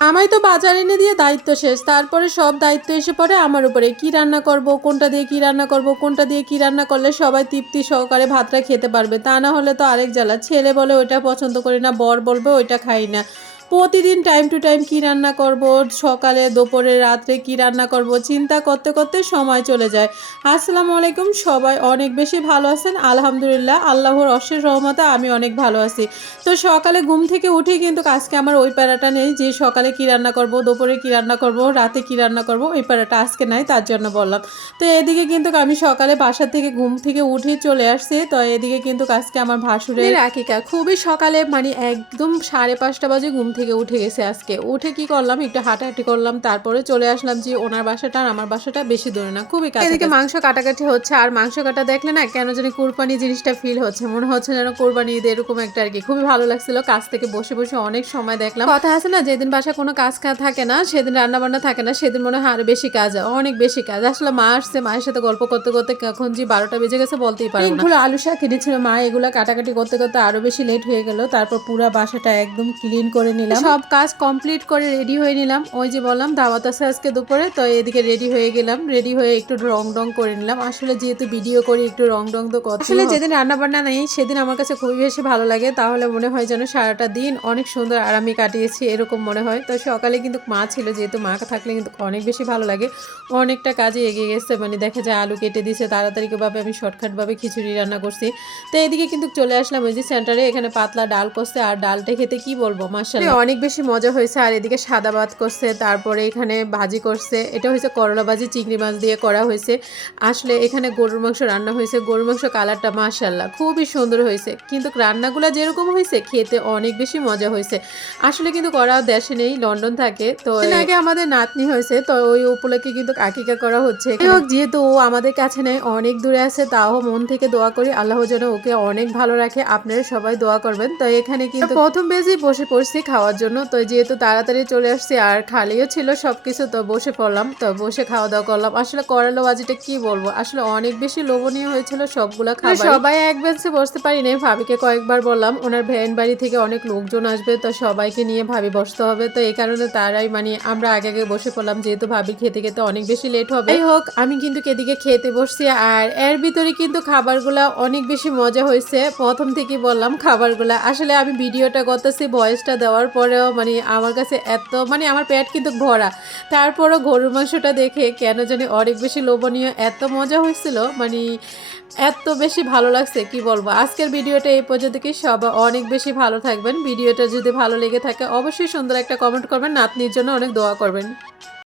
আমায় তো বাজার এনে দিয়ে দায়িত্ব শেষ, তারপরে সব দায়িত্ব এসে পড়ে আমার উপরে। কি রান্না করব, কোনটা দিয়ে কি রান্না করব, কোনটা দিয়ে কি রান্না করলে সবাই তৃপ্তি সহকারে ভাতটা খেতে পারবে। তা না হলে তো আরেক জ্বালা। ছেলে বলে ওইটা পছন্দ করি না, বর বলবে ওইটা খাই না। প্রতিদিন টাইম টু টাইম কি রান্না করব? সকালে, দুপুরে, রাত্রে কি রান্না করব? চিন্তা করতে করতে সময় চলে যায়। আসসালামু আলাইকুম, সবাই অনেক বেশি ভালো আছেন? আলহামদুলিল্লাহ, আল্লাহর অশেষ রহমতে আমি অনেক ভালো আছি। তো সকালে ঘুম থেকে উঠে কিন্তু আজকে আমার ওই প্যারাটা নেই যে সকালে কি রান্না করব, দুপুরে কি রান্না করব, রাতে কি রান্না করব ওই প্যারাটা আজকে নাই, তার জন্য বললাম। তো এদিকে কিন্তু আমি সকালে বাসা থেকে ঘুম থেকে উঠে চলে আসছি। তো এদিকে কিন্তু আজকে আমার ভাসুরের রাখিকা খুবই সকালে মানে একদম সাড়ে পাঁচটা বাজে ঘুম থেকে উঠে গেছে আজকে। উঠে কি করলাম? একটু হাঁটাহাঁটি করলাম তারপরে চলে আসলাম যে ওনার বাসাটা আর আমার বাসাটা বেশি দূরে না খুবই কাছে এদিকে মাংস কাটাকাটি হচ্ছে আর মাংস কাটা দেখলে না কেন জানি কুরবানি জিনিসটা ফিল হচ্ছে মনে হচ্ছে যেন কোরবানি ঈদ এরকম একটা আর কি। খুবই ভালো লাগছিল কাজ থেকে বসে বসে অনেক সময় দেখলাম। কথা আছে না যেদিন বাসা কোনো কাজ কাজ থাকে না সেদিন রান্না বান্না থাকে না সেদিন মনে হয় আরও বেশি কাজ অনেক বেশি কাজ। আসলে মা আসছে মায়ের সাথে গল্প করতে করতে কখন যে বারোটা বেজে গেছে বলতেই পারব না। আলু শাক কিনেছিল মা এগুলো কাটাকাটি করতে করতে আরও বেশি লেট হয়ে গেল তারপর পুরো বাসাটা একদম ক্লিন করে নিলাম। সব কাজ কমপ্লিট করে রেডি হয়ে নিলাম। ওই যে বললাম দাওয়াত আছে আজকে দুপুরে তো এদিকে রেডি হয়ে গেলাম। রেডি হয়ে একটু রং ডং করে নিলাম। আসলে যেহেতু ভিডিও করি একটু রং ডং তো করতে আসলে যেদিন রান্না বান্না নেই সেদিন আমার কাছে খুবই বেশি ভালো লাগে। তাহলে মনে হয় যেন সারাটা দিন অনেক সুন্দর আরামে কাটিয়েছি এরকম মনে হয়। তো সকালে কিন্তু মা ছিল যেহেতু মা থাকলে কিন্তু অনেক বেশি ভালো লাগে। অনেকটা কাজে এগিয়ে গেছে। মানে দেখা যায় আলু কেটে দিয়েছে তাড়াতাড়ি ভাবে আমি শর্টকাটভাবে খিচুড়ি রান্না করছি। তো এদিকে কিন্তু চলে আসলাম ওই যে সেন্টারে এখানে পাতলা ডাল করছে আর ডালটা খেতে কি বলব? মাসাল্লাহ অনেক বেশি মজা হয়েছে আর এদিকে সাদা ভাত করছে তারপরে এখানে ভাজি করছে। এটা হয়েছে করলা ভাজি চিংড়ি মাছ দিয়ে করা হয়েছে। আসলে এখানে গরুর মাংস রান্না হয়েছে গরুর মাংস কালারটা মাসাল্লাহ খুবই সুন্দর হয়েছে। কিন্তু রান্নাগুলো যেরকম হয়েছে খেতে অনেক বেশি মজা হয়েছে। আসলে কিন্তু করা দেশে নেই লন্ডন থাকে তো আগে আমাদের নাতনি হয়েছে তো ওই উপলক্ষে কিন্তু আকিকা করা হচ্ছে যেহেতু ও আমাদের কাছে নেই অনেক দূরে আছে তাও মন থেকে দোয়া করি আল্লাহ যেন ওকে অনেক ভালো রাখে। আপনারা সবাই দোয়া করবেন। তো এখানে কিন্তু প্রথম বেজে বসে পড়ছি খাওয়ার জন্য। তো যেহেতু তাড়াতাড়ি চলে আসছি আর খালিও ছিল সবকিছু তো বসে পড়লাম তো বসে খাওয়া দাওয়া করলাম। আসলে করালো বাজিটা কি বলব? আসলে অনেক বেশি লোভনীয় হয়েছিল সবগুলা খাবার সবাই এক বেঞ্চে বসতে পারি নাই ভাবিকে কয়েকবার বললাম ওনার ভ্যান বাড়ি থেকে অনেক লোকজন আসবে তো সবাইকে নিয়ে ভাবি বসতে হবে। তো এই কারণে তারাই মানে আমরা আগে আগে বসে পড়লাম যেহেতু ভাবি খেতে খেতে অনেক বেশি লেট হবে। হোক আমি কিন্তু কেদিকে খেতে বসছি আর এর ভিতরে কিন্তু খাবারগুলা অনেক বেশি মজা হয়েছে। প্রথম থেকেই বললাম খাবারগুলা। আসলে আমি ভিডিওটা করতেছি ভয়েসটা দেওয়ার পরেও মানে আমার কাছে এত মানে আমার পেট কিন্তু ভরা। তারপরও গরুর মাংসটা দেখে কেন জানি অনেক বেশি লোভনীয়, এত মজা হয়েছিল মানে এত বেশি ভালো লাগছে, কি বলব? আজকের ভিডিওটা এই পর্যন্ত কি? সব অনেক বেশি ভালো থাকবেন। ভিডিওটা যদি ভালো লেগে থাকে, অবশ্যই সুন্দর একটা কমেন্ট করবেন। নাতনির জন্য অনেক দোয়া করবেন।